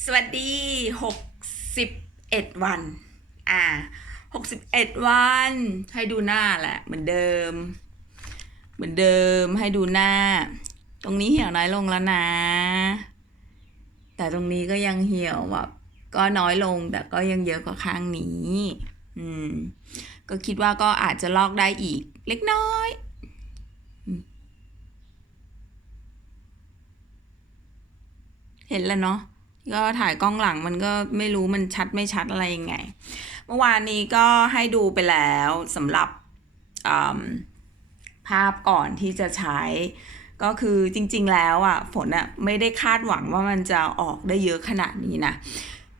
สวัสดีหกสิบเอ็ดวัน อ่าหกสิบเอ็ดวัน ให้ดูหน้าแหละเหมือนเดิม เหมือนเดิมให้ดูหน้า ตรงนี้เหี่ยวน้อยลงแล้วนะ แต่ตรงนี้ก็ยังเหี่ยวแบบก็น้อยลงแต่ก็ยังเยอะกว่าข้างนี้ อืม ก็คิดว่าก็อาจจะลอกได้อีกเล็กน้อยเห็นแล้วเนาะ ก็ถ่ายกล้องหลังมันก็ไม่รู้มันชัดไม่ชัดอะไรยังไง เมื่อวานนี้ก็ให้ดูไปแล้วสำหรับภาพก่อนที่จะใช้ ก็คือจริง ๆ แล้วอะฝนอะไม่ได้คาดหวังว่ามันจะออกได้เยอะขนาดนี้นะ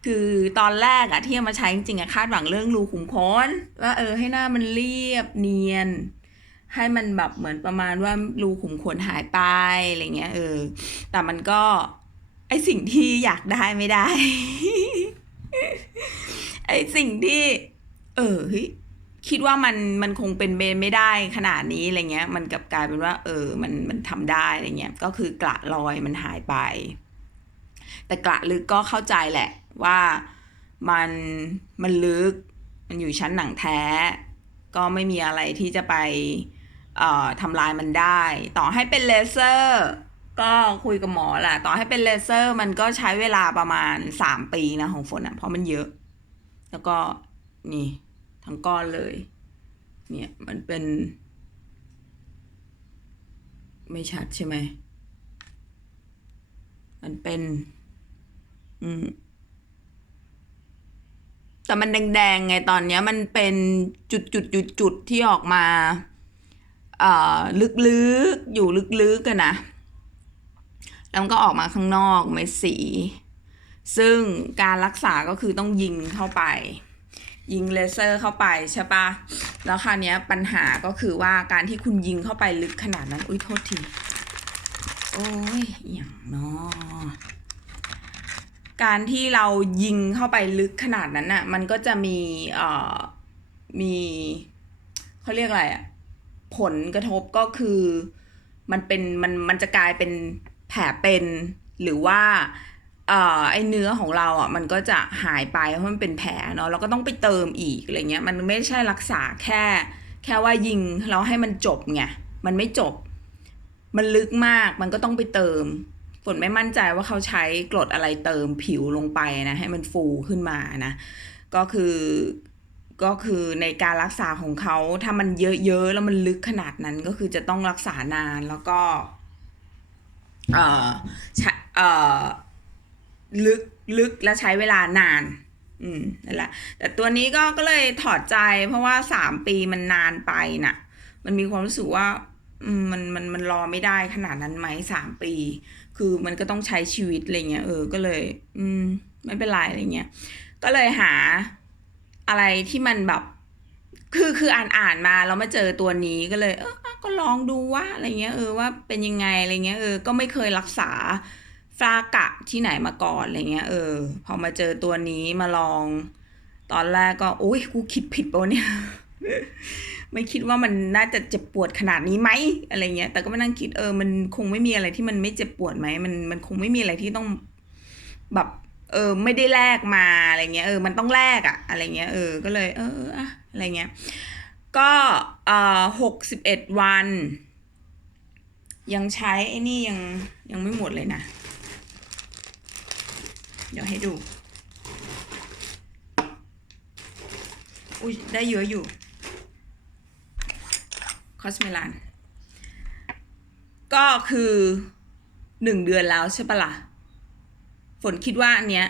คือตอนแรกอะที่เอามาใช้จริงๆอะคาดหวังเรื่องรูขุมขนว่าเออให้หน้ามันเรียบเนียน ให้มันแบบเหมือนประมาณว่ารูขุมขนหายไปอะไรเงี้ยเออแต่มันก็ ไอสิ่งที่อยากได้ไม่ได้ ไอสิ่งที่ เออเฮ้ยคิดว่ามันมันคงเป็นเบนไม่ได้ขนาดนี้อะไรเงี้ย มันกลับกลายเป็นว่า เออ มันมันทำได้อะไรเงี้ย ก็คือกระรอยมันหายไป แต่กระลึกก็เข้าใจแหละ ว่ามันมันลึก มันอยู่ชั้นหนังแท้ ก็ไม่มีอะไรที่จะไปเอ่อทำลายมันได้ ต่อให้เป็นเลเซอร์ ก็คุยกับหมอแหละต่อให้เป็นเลเซอร์มันก็ใช้เวลาประมาณสามปีนะของฝนอะเพราะมันเยอะ แล้วก็นี่ทั้งก้อนเลย เนี่ยมันเป็น ไม่ชัดใช่ไหมมันเป็น อืมแต่มันแดงๆไงตอนเนี้ยมันเป็นจุดจุดจุดจุดที่ออกมา เอ่อลึกๆ อยู่ลึกๆกันนะ แล้วมันก็ออกมาข้างนอกเม็ดสี ซึ่งการรักษาก็คือต้องยิงเข้าไป ยิงเลเซอร์เข้าไปใช่ปะแล้วคราวเนี้ยปัญหาก็คือว่าการที่คุณยิงเข้าไปลึกขนาดนั้น อุ้ยโทษที โอ้ยอย่างนาะการที่เรายิงเข้าไปลึกขนาดนั้นน่ะ มันก็จะมีเอ่อมีเขาเรียกอะไรอะผลกระทบก็คือมันเป็นมันมันจะกลายเป็น แผลเป็นหรือว่าเอ่อไอเนื้อของเราอะมันก็จะหายไปเพราะมันเป็นแผลเนาะเราก็ต้องไปเติมอีกอะไรเงี้ยมันไม่ใช่รักษาแค่ แค่ว่ายิงแล้วให้มันจบไงมันไม่จบ มันลึกมากมันก็ต้องไปเติมฝนไม่มั่นใจว่าเขาใช้กรดอะไรเติมผิวลงไปนะให้มันฟูขึ้นมานะก็คือก็คือในการรักษาของเขาถ้ามันเยอะๆแล้วมันลึกขนาดนั้นก็คือจะต้องรักษานานแล้วก็ เอ่อใช้เอ่อลึกลึกและใช้เวลานาน อืมนั่นแหละ แต่ตัวนี้ก็ก็เลยถอดใจ เพราะว่าสามปีมันนานไปน่ะ มันมีความรู้สึกว่ามันมันมันรอไม่ได้ขนาดนั้นไหมสามปี คือมันก็ต้องใช้ชีวิตอะไรเงี้ยเออก็เลย อืม ไม่เป็นไรอะไรเงี้ยก็เลยหาอะไรที่มันแบบ คือคืออ่านอ่านมาแล้วมาเจอตัวนี้ก็เลย เออ ก็ลองดูว่าอะไรเงี้ยเออว่าเป็นยังไงอะไรเงี้ยเออก็ไม่เคยรักษาฟลากะที่ไหนมาก่อนอะไรเงี้ยเออ พอมาเจอตัวนี้มาลอง ตอนแรกก็โอ้ยกูคิดผิดปะวะเนี่ยไม่คิดว่ามันน่าจะเจ็บปวดขนาดนี้ไหมอะไรเงี้ย แต่ก็มานั่งคิดเออ มันคงไม่มีอะไรที่มันไม่เจ็บปวดไหมมันมันคงไม่มีอะไรที่ต้องแบบ เออ ไม่ได้แลกมาอะไรเงี้ยเออมันต้องแลกอะอะไรเงี้ยเออก็เลย เออเอออะอะไรเงี้ย ก็หกสิบเอ็ดวัน ยังใช้ไอ้นี่ยังยังไม่หมดเลยนะ เดี๋ยวให้ดู อุ้ยได้เยอะอยู่ คอสเมลาน ก็คือหนึ่งเดือนแล้วใช่ปะละ่ะ ฝนคิดว่าอันเนี้ย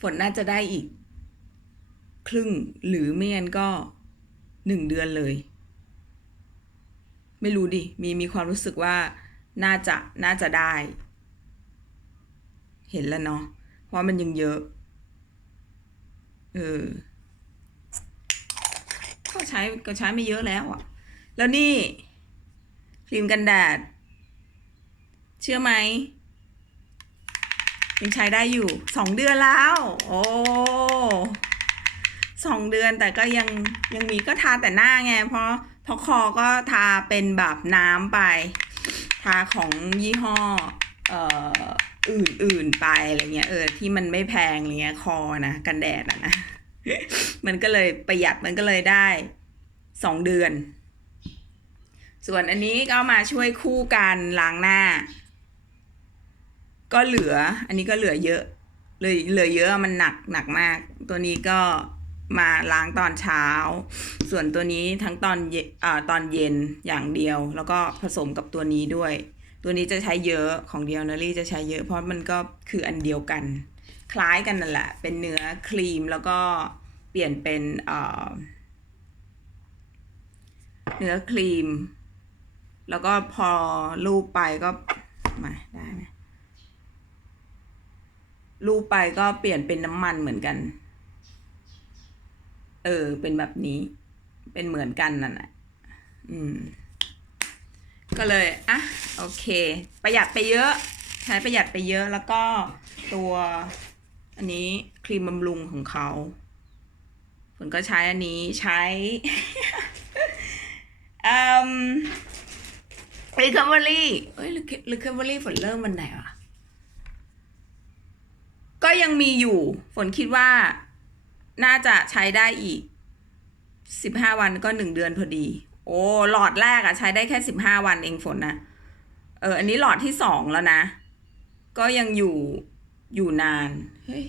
ฝนน่าจะได้อีก ครึ่งหรือไม่งั้นก็หนึ่งเดือนเลย ไม่รู้ดิ มีมีความรู้สึกว่าน่าจะน่าจะได้ เห็นแล้วเนาะเพราะมันยังเยอะ เออก็ใช้ก็ใช้ไม่เยอะแล้วอะแล้วนี่ครีมกันแดด เชื่อไหมยังใช้ได้อยู่สองเดือนแล้ว โอ้ สองเดือนแต่ก็ยังยังมีก็ทาแต่หน้าไง เพราะเพราะคอก็ทาเป็นแบบน้ำไป ทาของยี่ห้อเอ่ออื่นๆไปอะไรเงี้ยเออที่มันไม่แพงอะไรเงี้ยคอนะกันแดดอะนะมันก็เลยประหยัดมันก็เลยได้สองเดือน ส่วนอันนี้ก็มาช่วยคู่กันล้างหน้า ก็เหลือ อันนี้ก็เหลือเยอะ เลยเหลือเยอะมันหนักหนักมาก ตัวนี้ก็ มาล้างตอนเช้า ส่วนตัวนี้ทั้งตอนเยอ่าตอนเย็นอย่างเดียว แล้วก็ผสมกับตัวนี้ด้วย ตัวนี้จะใช้เยอะของเดียนารี่จะใช้เยอะ เพราะมันก็คืออันเดียวกัน คล้ายกันนั่นแหละ เป็นเนื้อครีมแล้วก็เปลี่ยนเป็นเอ่อเนื้อครีม แล้วก็พอลูบไปก็มาได้ไหมลูบไปก็เปลี่ยนเป็นน้ำมันเหมือนกัน เออ เป็นแบบนี้ เป็นเหมือนกันนั่นแหละอืม ก็เลยอะโอเค ประหยัดไปเยอะ ใช้ประหยัดไปเยอะแล้วก็ตัวอันนี้ครีมบำรุงของเขาฝนก็ใช้อันนี้ใช้อืม recovery เอ้ย recovery ฝนเริ่มวันไหนวะก็ยังมีอยู่ ฝนคิดว่า น่าจะใช้ได้อีกสิบห้าวันก็หนึ่งเดือนพอดี โอ้หลอดแรกอะใช้ได้แค่สิบห้าวันเองฝนนะเอออันนี้หลอดที่สองแล้วนะ ก็ยังอยู่อยู่นาน เฮ้ย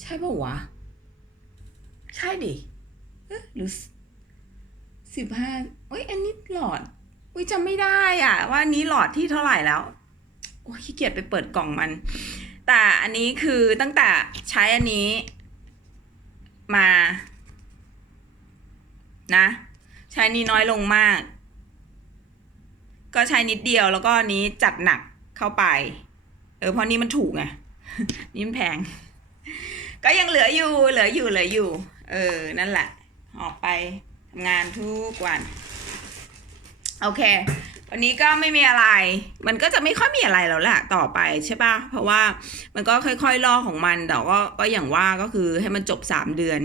ใช่ปะวะ ใช่ดิเอ๊ะหรือสิบห้าเอ้ย อันนี้หลอดอุ้ยจำไม่ได้อะ ว่าอันนี้หลอดที่เท่าไหร่แล้ว โอ้ยขี้เกียจไปเปิดกล่องมัน แต่อันนี้คือตั้งแต่ใช้อันนี้มานะ ใช้นี้น้อยลงมาก ก็ใช้นิดเดียวแล้วก็อันนี้จัดหนักเข้าไป เออเพราะนี้มันถูกไงนี่มันแพง ก็ยังเหลืออยู่เหลืออยู่เหลืออยู่ เออ นั่นแหละ ออกไปทำงานทุกวัน โอเค วันนี้ก็ไม่มีอะไร มันก็จะไม่ค่อยมีอะไรแล้วแหละต่อไปใช่ปะเพราะว่ามันก็ค่อยๆล่อของมัน แต่ก็ก็อย่างว่าก็คือให้มันจบสามเดือน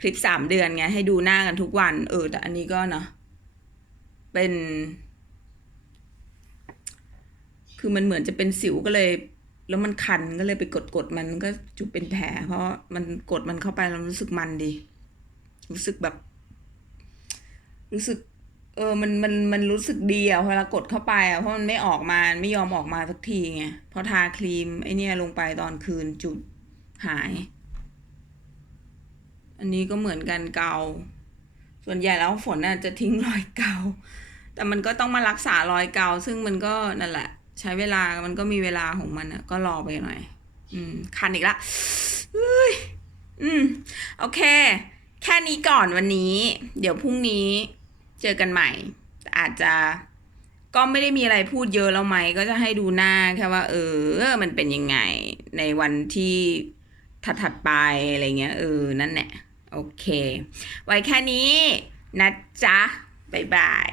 คลิปสามเดือนไงให้ดูหน้ากันทุกวัน เออ แต่อันนี้ก็เนาะเป็น คือมันเหมือนจะเป็นสิวก็เลย แล้วมันคันก็เลยไปกดกดมันมันก็จุเป็นแผลเพราะมันกดมันเข้าไปแล้วรู้สึกมันดี รู้สึกแบบ รู้สึก เออ มัน มัน มันรู้สึกดีอะเวลากดเข้าไปอะเพราะมันไม่ออกมา ไม่ยอมออกมาสักทีไง พอทาครีมไอเนี่ยลงไปตอนคืนจุดหาย อันนี้ก็เหมือนกันเกา ส่วนใหญ่แล้วฝนน่ะจะทิ้งรอยเกา แต่มันก็ต้องมารักษารอยเกา ซึ่งมันก็นั่นแหละ ใช้เวลา มันก็มีเวลาของมันอะก็รอไปหน่อย อืม คันอีกละอืม โอเค แค่นี้ก่อนวันนี้ เดี๋ยวพรุ่งนี้ เจอกันใหม่ อาจจะก็ไม่ได้มีอะไรพูดเยอะแล้วไหม ก็จะให้ดูหน้าแค่ว่า เออ มันเป็นยังไง ในวันที่ถัดๆไปอะไรเงี้ยเออ นั่นแหละ โอเค ไว้แค่นี้นะจ๊ะ บ๊ายบาย